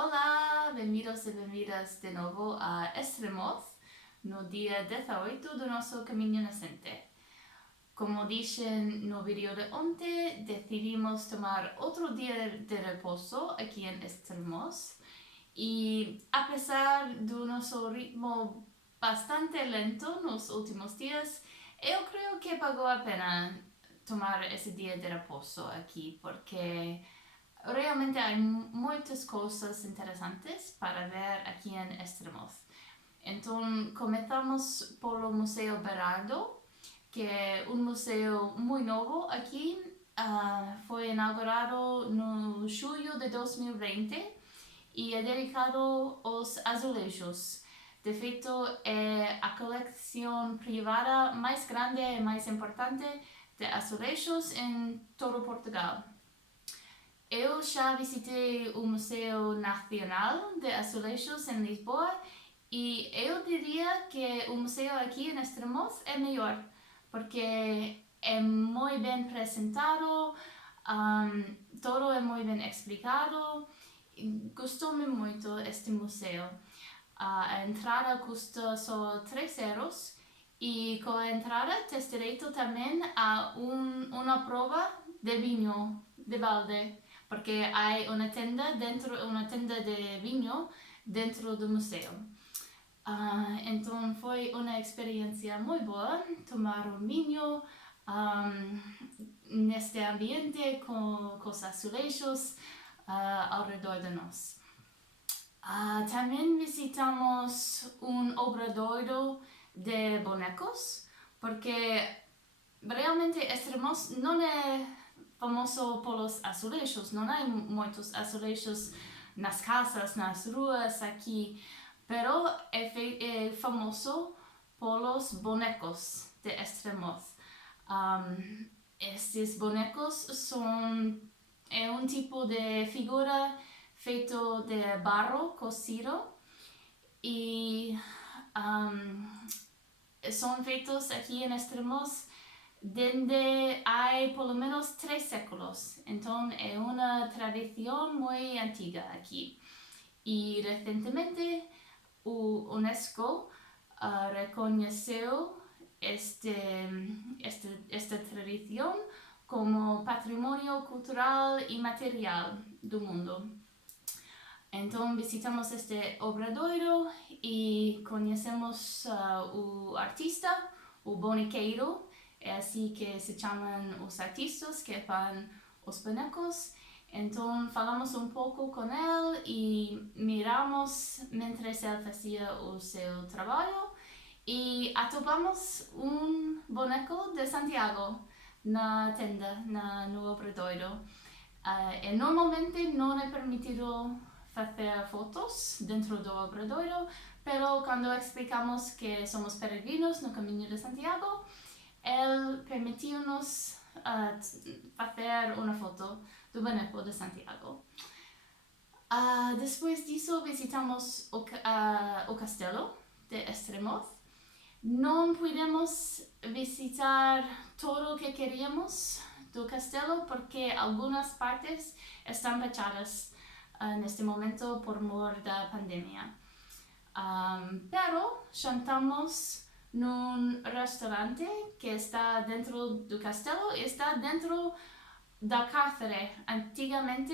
Olá, bem-vindos e bem-vindas de novo a Extremos, no dia 18 do nosso caminho nascente. Como disse no vídeo de ontem, decidimos tomar outro dia de repouso aqui em Extremos e, apesar do nosso ritmo bastante lento nos últimos dias, eu creio que pagou a pena tomar esse dia de repouso aqui, porque realmente há muitas coisas interessantes para ver aqui em Estremoz. Então, começamos pelo Museu Berardo, que é um museu muito novo aqui. Foi inaugurado no julho de 2020 e é dedicado aos azulejos. De feito, é a coleção privada mais grande e mais importante de azulejos em todo Portugal. Eu já visitei o Museu Nacional de Azulejos em Lisboa e eu diria que o museu aqui em Estremoz é melhor, porque é muito bem apresentado, todo é muito bem explicado. Gostou-me muito este museu. A entrada custa só 3 euros e com a entrada tens direito também a uma prova de vinho de balde, porque há uma tenda de vinho dentro do museu. Então foi uma experiência muito boa tomar um vinho neste ambiente com os azulejos ao redor de nós. Também visitamos um obradoiro de bonecos, porque realmente Estremoz não é famoso pelos azulejos, não há muitos azulejos nas casas, nas ruas aqui, pero é famoso pelos bonecos de Estremoz. Estes bonecos são um tipo de figura feito de barro cocido e são feitos aqui em Estremoz desde há pelo menos 3 séculos. Então é uma tradição muito antiga aqui. E recentemente o UNESCO reconheceu esta tradição como patrimônio cultural e material do mundo. Então visitamos este obradoiro e conhecemos o artista, o Boniqueiro. É assim que se chamam os artistas que fazem os bonecos. Então falamos um pouco com ele e miramos enquanto ele fazia o seu trabalho e atopamos um boneco de Santiago na tenda, no obradoiro. Normalmente não é permitido fazer fotos dentro do obradoiro, pero quando explicamos que somos peregrinos no caminho de Santiago, ele permitiu-nos fazer uma foto do boneco de Santiago. Depois disso visitamos o castelo de Estremoz. Não pudemos visitar tudo o que queríamos do castelo porque algumas partes estão fechadas neste momento por mor da pandemia. Pero jantamos num restaurante que está dentro do castelo e está dentro da cárcere. Antigamente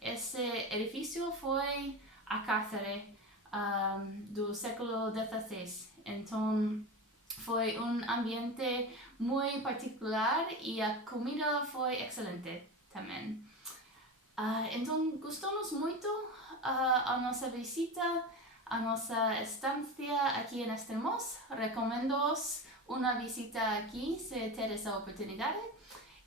esse edifício foi a cárcere do século XVI. Então foi um ambiente muito particular e a comida foi excelente também. Então gostamos muito a nossa visita, a nossa estancia aqui em Estremoz. Recomendo-os uma visita aqui se ter essa oportunidade.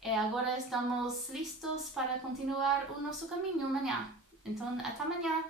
E agora estamos listos para continuar o nosso caminho amanhã. Então, até amanhã!